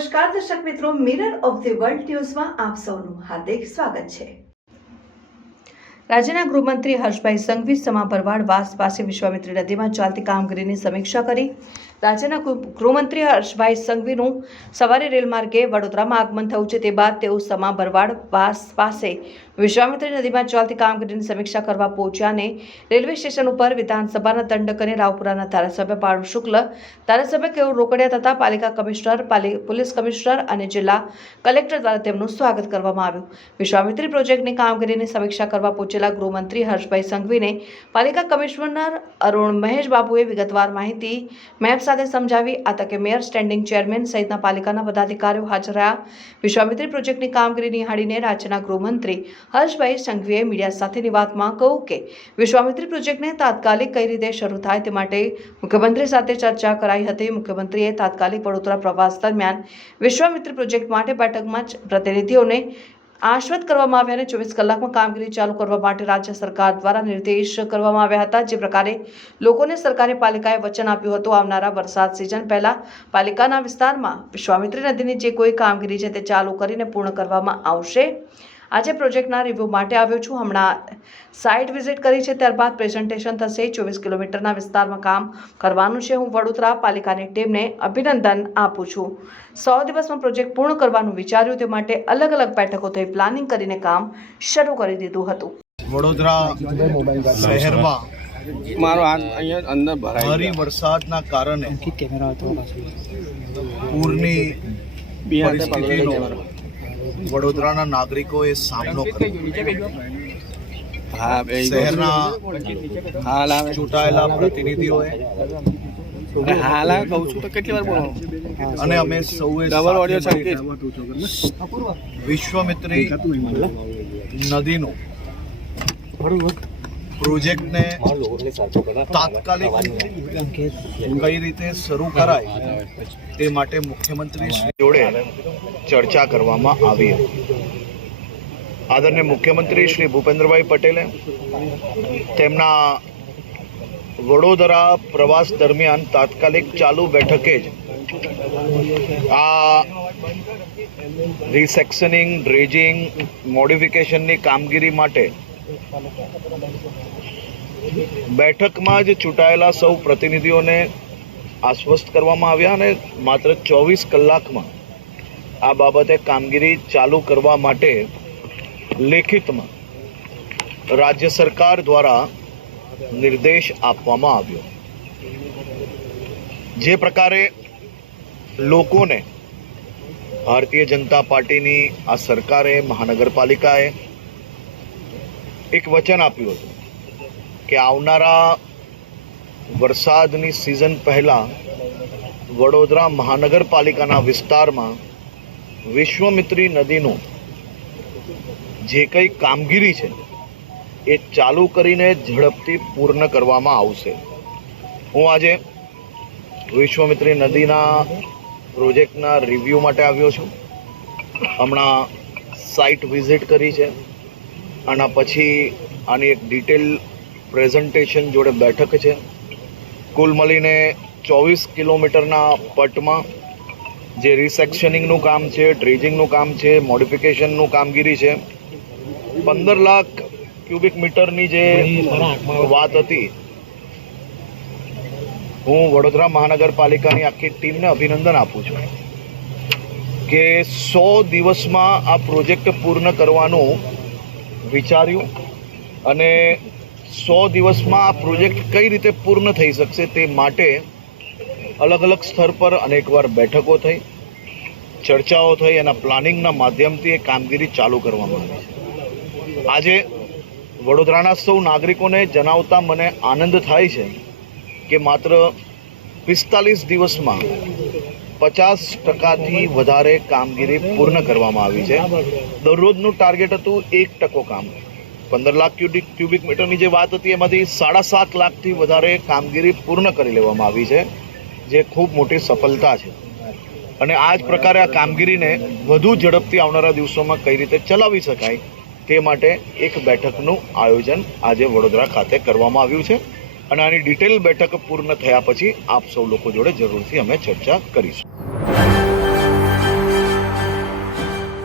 નમસ્કાર દર્શક મિત્રો, મિરર ઓફ ધ વર્લ્ડ ન્યૂઝમાં આપ સૌનું હાર્દિક સ્વાગત છે। રાજ્યના ગૃહમંત્રી હર્ષભાઈ સંઘવી સમા ભરવાડ વાસ પાસે વિશ્વામિત્રી નદીમાં ચાલતી કામગીરીની સમીક્ષા કરી। રાજ્યના ગૃહમંત્રી હર્ષભાઈ સંઘવીનું સવારે રેલ માર્ગે વડોદરામાં આગમન થયું છે, તે બાદ તેઓ સમા ભરવાડ વાસ પાસે વિશ્વામિત્રી નદીમાં ચાલતી કામગીરીની સમીક્ષા કરવા પહોંચ્યા અને રેલવે સ્ટેશન ઉપર વિધાનસભાના દંડક અને રાવપુરાના ધારાસભ્ય પારૂલ શુક્લ, ધારાસભ્ય કેયુર રોકડિયા તથા પાલિકા કમિશનર, પોલીસ કમિશનર અને જિલ્લા કલેક્ટર દ્વારા તેમનું સ્વાગત કરવામાં આવ્યું। વિશ્વામિત્રી પ્રોજેક્ટની કામગીરીની સમીક્ષા કરવા પહોંચેલા ગૃહમંત્રી હર્ષભાઈ સંઘવીને પાલિકા કમિશનર અરુણ મહેશ બાબુએ વિગતવાર માહિતી મેપ સાથે સમજાવી। આ તકે મેયર, સ્ટેન્ડિંગ ચેરમેન સહિતના પાલિકાના પદાધિકારીઓ હાજર રહ્યા। વિશ્વામિત્રી પ્રોજેક્ટની કામગીરી નિહાળીને રાજ્યના ગૃહમંત્રી હર્ષભાઈ સંઘવીએ મીડિયા સાથેની વાતમાં કહ્યું કે વિશ્વામિત્રી પ્રોજેક્ટને તાત્કાલિક કઈ રીતે શરૂ થાય તે માટે મુખ્યમંત્રી સાથે ચર્ચા કરાઈ હતી। મુખ્યમંત્રીએ તાત્કાલિક વડોદરા પ્રવાસ દરમિયાન વિશ્વામિત્રી પ્રોજેક્ટ માટે બેઠકમાં પ્રતિનિધિઓને આશ્વસ્ત કરવામાં આવ્યા અને 24 કલાકમાં કામગીરી ચાલુ કરવા માટે રાજ્ય સરકાર દ્વારા નિર્દેશ કરવામાં આવ્યા હતા। જે પ્રકારે લોકોને સરકારે પાલિકાએ વચન આપ્યું હતું, આવનારા વરસાદ સિઝન પહેલા પાલિકાના વિસ્તારમાં વિશ્વામિત્રી નદીની જે કોઈ કામગીરી છે તે ચાલુ કરીને પૂર્ણ કરવામાં આવશે। આજે પ્રોજેક્ટના રિવ્યૂ માટે આવ્યો છું, હમણાં સાઇટ વિઝિટ કરી છે, ત્યારબાદ પ્રેઝન્ટેશન થશે। 24 કિલોમીટરના વિસ્તારમાં કામ કરવાનું છે। હું વડોદરા પાલિકાની ટીમને અભિનંદન આપું છું। 100 દિવસમાં પ્રોજેક્ટ પૂર્ણ કરવાનું વિચાર્યું, તે માટે અલગ અલગ બેઠકો થઈ પ્લાનિંગ કરીને કામ શરૂ કરી દીધું હતું। વડોદરા શહેરમાં ભારે વરસાદના કારણે પૂરની પરિસ્થિતિનો વડોદરાના નાગરિકોએ સામનો કર્યો। શહેરના ચૂંટાયેલા પ્રતિનિધિઓએ અને અમે સૌએ વિશ્વામિત્રી નદીનું પ્રોજેક્ટને તાત્કાલિક કઈ રીતે શરૂ કરાય તે માટે મુખ્યમંત્રી શ્રી જોડે ચર્ચા કરવામાં આવી હતી। આદરણીય મુખ્યમંત્રી શ્રી ભૂપેન્દ્રભાઈ પટેલે તેમના વડોદરા પ્રવાસ દરમિયાન તાત્કાલિક ચાલુ બેઠકે જ આ રિસેક્શનિંગ, ડ્રેજિંગ, મોડિફિકેશનની કામગીરી માટે બેઠકમાં જ ચૂંટાયેલા સૌ પ્રતિનિધિઓને આશ્વસ્ત કરવામાં આવ્યા અને માત્ર 24 કલાકમાં આ બાબતે કામગીરી ચાલુ કરવા માટે લેખિતમાં રાજ્ય સરકાર દ્વારા નિર્દેશ આપવામાં આવ્યો। જે પ્રકારે લોકોને ભારતીય જનતા પાર્ટીની આ સરકારે, મહાનગરપાલિકાએ એક વચન આપ્યું હતું કે આવનારા વરસાદની સિઝન પહેલાં વડોદરા મહાનગરપાલિકાના વિસ્તારમાં વિશ્વામિત્રી નદીનું જે કંઈ કામગીરી છે એ ચાલુ કરીને ઝડપથી પૂર્ણ કરવામાં આવશે। હું આજે વિશ્વામિત્રી નદીના પ્રોજેક્ટના રિવ્યૂ માટે આવ્યો છું। હમણાં સાઇટ વિઝિટ કરી છે, આના પછી આની એક ડિટેલ પ્રેઝન્ટેશન જોડે બેઠક છે। કુલ મળીને 24 કિલોમીટરના પટમાં જે રિસેક્શનિંગનું કામ છે, ડ્રેજિંગનું કામ છે, મોડિફિકેશનનું કામગીરી છે, 15 લાખ ક્યુબિક મીટરની જે વાત હતી, હું વડોદરા મહાનગરપાલિકાની આખી ટીમને અભિનંદન આપું છું કે 100 દિવસમાં આ પ્રોજેક્ટ પૂર્ણ કરવાનું વિચાર્યું અને 100 દિવસમાં આ પ્રોજેક્ટ કઈ રીતે પૂર્ણ થઈ શકશે તે માટે અલગ અલગ સ્તર પર અનેકવાર બેઠકો થઈ, ચર્ચાઓ થઈ, એના પ્લાનિંગના માધ્યમથી એ કામગીરી ચાલુ કરવામાં આવી છે। આજે વડોદરાના સૌ નાગરિકોને જણાવતા મને આનંદ થાય છે કે માત્ર 45 દિવસમાં 50% વધારે કામગીરી પૂર્ણ કરવામાં આવી છે। દરરોજનું ટાર્ગેટ હતું 1% કામ। 15 લાખ ક્યુબિક મીટરની જે વાત હતી એમાંથી 7.5 લાખથી વધારે કામગીરી પૂર્ણ કરી લેવામાં આવી છે, જે ખૂબ મોટી સફળતા છે। અને આ જ પ્રકારે આ કામગીરીને વધુ ઝડપથી આવનારા દિવસોમાં કઈ રીતે ચલાવી શકાય તે માટે એક બેઠકનું આયોજન આજે વડોદરા ખાતે કરવામાં આવ્યું છે અને આની ડિટેલ બેઠક પૂર્ણ થયા પછી આપ સૌ લોકો જોડે જરૂરથી અમે ચર્ચા કરીશું।